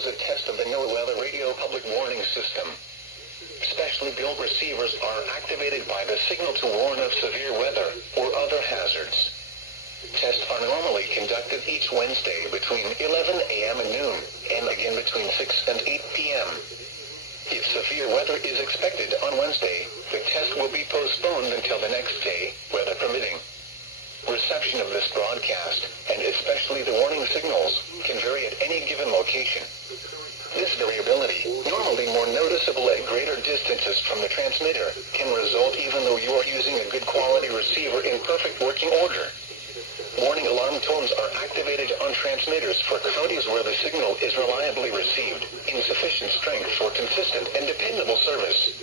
was a test of the NOAA radio public warning system. Specially built receivers are activated by the signal to warn of severe weather or other hazards. Tests are normally conducted each Wednesday between 11 a.m. and noon, and again between 6 and 8 p.m. If severe weather is expected on Wednesday, the test will be postponed until the next day, weather permitting. Reception of this broadcast, and especially the warning signals, can vary at any given location. This variability, normally more noticeable at greater distances from the transmitter, can result even though you are using a good quality receiver in perfect working order. Warning alarm tones are activated on transmitters for counties where the signal is reliably received, in sufficient strength for consistent and dependable service.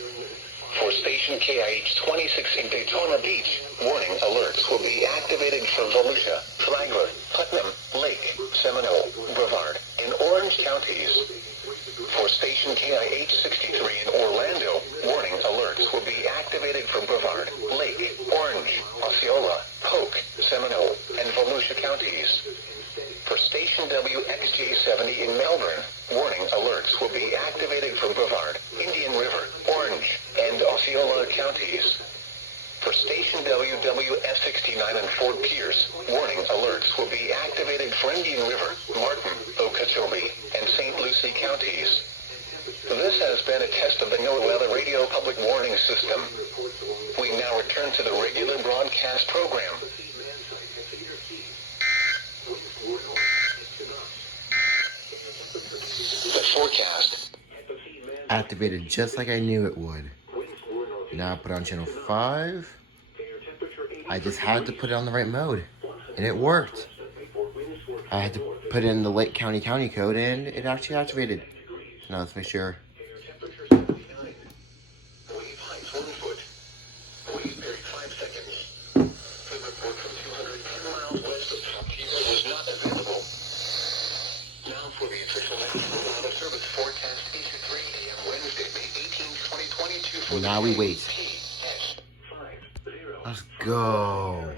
For station KIH63 in Daytona Beach, warning alerts will be activated for Volusia, Flagler, Putnam, Lake, Seminole, Brevard, and Orange counties. For station KIH63 in Orlando, warning alerts will be activated for Brevard, Lake, Orange, Osceola, Polk, Seminole, and Volusia counties. For station WXJ70 in Melbourne, warning alerts will be activated for Brevard, Indian River, Orange, and Osceola counties. For station WWF69 in Fort Pierce, warning alerts will be activated for Indian River, Martin, Okeechobee, and St. Lucie counties. This has been a test of the NOAA radio public warning system. We now return to the regular broadcast program. The forecast. Activated just like I knew it would. Now I put on channel 5. I just had to put it on the right mode, and it worked. I had to put in the Lake County code, and it actually activated. Now let's make sure. Now we wait. Let's go.